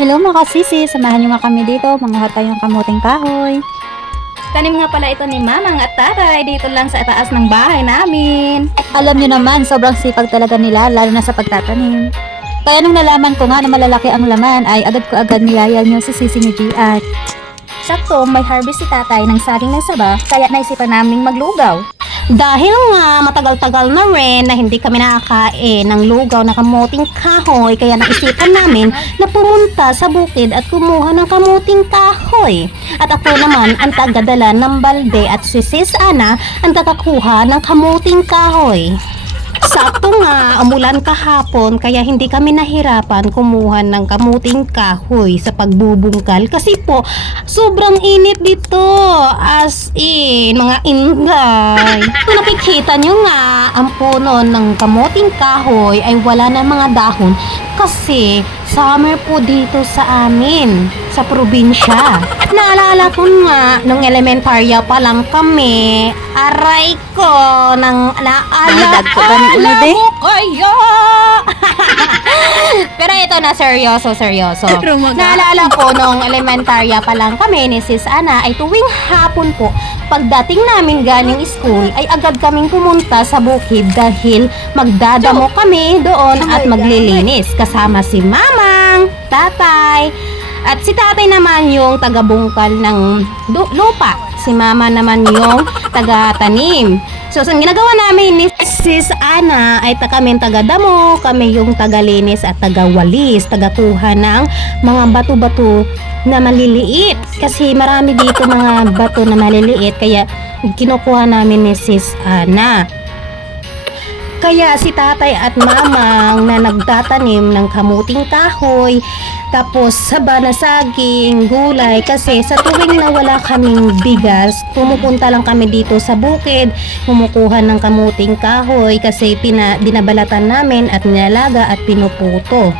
Hello mga kasisi, samahan niyo nga kami dito, manguha tayong kamuting kahoy. Tanim nga pala ito ni Mamang at Tatay dito lang sa taas ng bahay namin. Alam niyo naman, sobrang sipag talaga nila, lalo na sa pagtatanim. Kaya nung nalaman ko nga na malalaki ang laman, ay agad niyaya niyo si Sisi ni Gian. Sakto, may harvest si Tatay ng saging ng saba, kaya naisipan naming maglugaw. Dahil nga matagal-tagal na rin na hindi kami nakakain ng lugaw na kamuting kahoy, kaya naisipan namin na pumunta sa bukid at kumuha ng kamuting kahoy. At ako naman ang tagadala ng balde at si Sis Ana ang tagakuha ng kamuting kahoy. Sakto nga, umulan kahapon kaya hindi kami nahirapan kumuha ng kamuting kahoy sa pagbubungkal kasi po sobrang init dito, as in mga inday. Kung nakikita nyo nga, ang puno ng kamuting kahoy ay wala na mga dahon kasi summer po dito sa amin, sa probinsya. Naalala ko nga, nung elementarya pa lang kami, aray ko, nang naaalala ko kayo. Pero ito na, seryoso. Naalala ko, nung elementarya pa lang kami ni Sis Ana, ay tuwing hapon po, pagdating namin galing school, ay agad kaming pumunta sa bukid dahil magdadamo kami doon at maglilinis kasama si Mamang, Tatay, at si Tatay naman yung taga-bungkal ng lupa. Si Mama naman yung taga-tanim. So, ang ginagawa namin ni Sis Ana ay kami taga-damo, kami yung taga-linis at taga-walis, taga-kuha ng mga bato-bato na maliliit. Kasi marami dito mga bato na maliliit, kaya kinukuha namin ni Sis Ana. Kaya si Tatay at Mamang na nagtatanim ng kamuting kahoy, tapos saba na saging, gulay, kasi sa tuwing na wala kaming bigas, pumupunta lang kami dito sa bukid, kumukuha ng kamuting kahoy kasi binabalatan namin at nilalaga at pinuputo.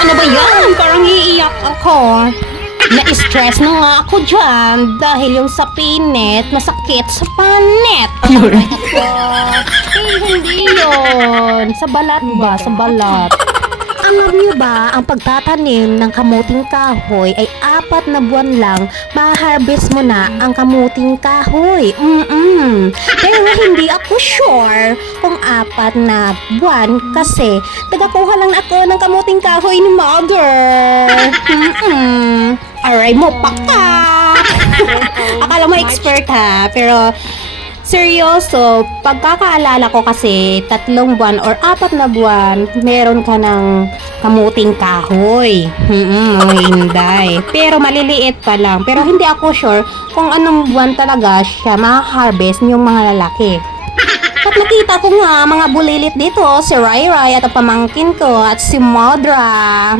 Ano ba yan? Parang iiyak ako. Na-stress na nga ako dyan dahil yung sa pinet masakit sa panet. Hindi yun. Sa balat ba? Sa balat. Alam niyo ba, ang pagtatanim ng kamuting kahoy ay 4 na buwan lang, ma-harvest mo na ang kamuting kahoy. Pero hindi ako sure kung 4 na buwan kasi tagakuha lang ako ng kamuting kahoy ni Mother. Aray mo, pakak! Akala mo expert ha, pero seryoso, pagkakaalala ko kasi 3 buwan or 4 na buwan, meron ka ng kamuting kahoy. Hinday. Pero maliliit pa lang. Pero hindi ako sure kung anong buwan talaga siya ma-harvest yung mga lalaki. At nakita ko nga mga bulilit dito, si Rai Rai at ang pamangkin ko at si Modra.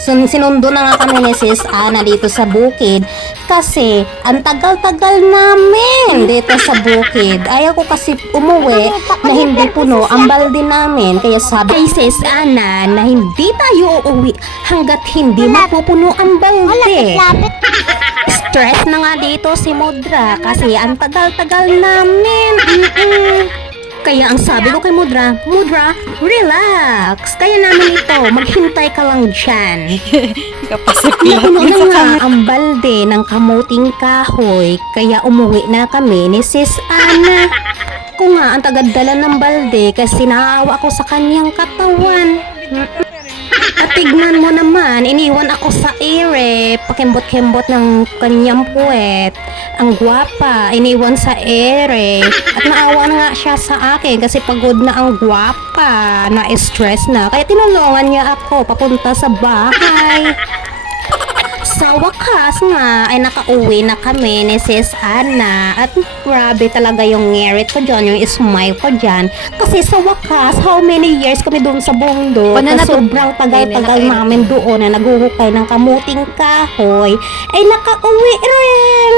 Sinundo na nga kami ni Sis Ana dito sa bukid kasi ang tagal-tagal namin dito sa bukid. Ayaw ko kasi umuwi na hindi puno ang balde namin. Kaya sabi kay Sis Ana na hindi tayo uuwi hanggat hindi mapupuno ang balde. Stress na nga dito si Modra kasi ang tagal-tagal namin. Kaya ang sabi ko kay Modra, relax. Kaya namin ito, maghintay ka lang dyan. Napuno na nga ang balde ng kamuting kahoy, kaya umuwi na kami ni Sis Ana. Ako nga ang tagadala ng balde kasi naawa ako sa kanyang katawan. At tignan mo naman, iniwan ako sa ere, pakimbot-kimbot ng kanyang puwet. Ang gwapa, iniwan sa ere. At naawa na nga siya sa akin kasi pagod na ang gwapa, na-stress na. Kaya tinulungan niya ako papunta sa bahay. Sa wakas nga ay nakauwi na kami ni Sis Ana at grabe talaga yung ngerit ko dyan, yung smile ko dyan kasi sa wakas, how many years kami doon sa bundok na sobrang tagal-tagal namin doon na naguhukay ng kamuting kahoy ay nakauwi rin.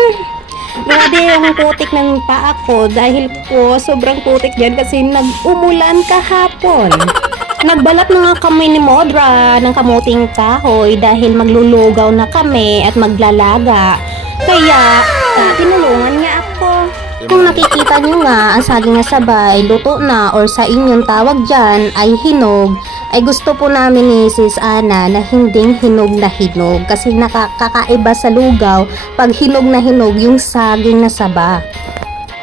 Grabe yung putik ng paa ko dahil po sobrang putik dyan kasi nag-umulan kahapon. Nagbalat na nga kami ni Modra ng kamuting kahoy dahil maglulugaw na kami at maglalaga. Kaya, tinulungan niya ako. Kung nakikita nyo nga, ang saging na sabay, luto na or sa inyong tawag dyan ay hinog, ay gusto po namin ni Sis Ana na hinding hinog na hinog kasi nakakaiba sa lugaw pag hinog na hinog yung saging na saba.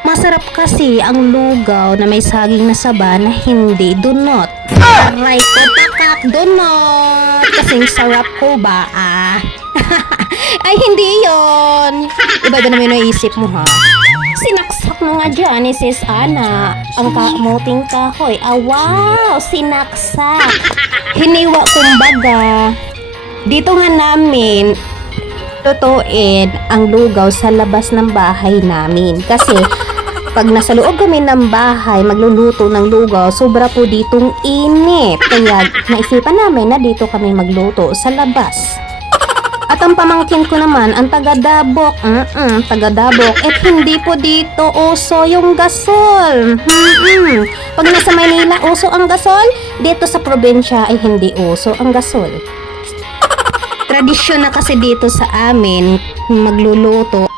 Masarap kasi ang lugaw na may saging na saba na hindi dunot. Aray ko, takak, dunot! Kasing sarap ko ba, Ay, hindi yon. Iba din naman yung naisip mo, ha? Sinaksak mo nga dyan ni Sis Ana ang kamuting kahoy. Wow! Sinaksak! Hiniwa kumbaga. Dito nga namin tutuin ang lugaw sa labas ng bahay namin. Kasi pag nasa loob kami ng bahay magluluto ng lugaw, sobra po ditong init. Kaya naisipan namin na dito kami magluto sa labas. At ang pamangkin ko naman, ang taga-Dabok. Taga-Dabok. At hindi po dito uso yung gasol. Pag nasa Maynila, uso ang gasol. Dito sa probinsya ay hindi uso ang gasol. Tradisyon na kasi dito sa amin, magluluto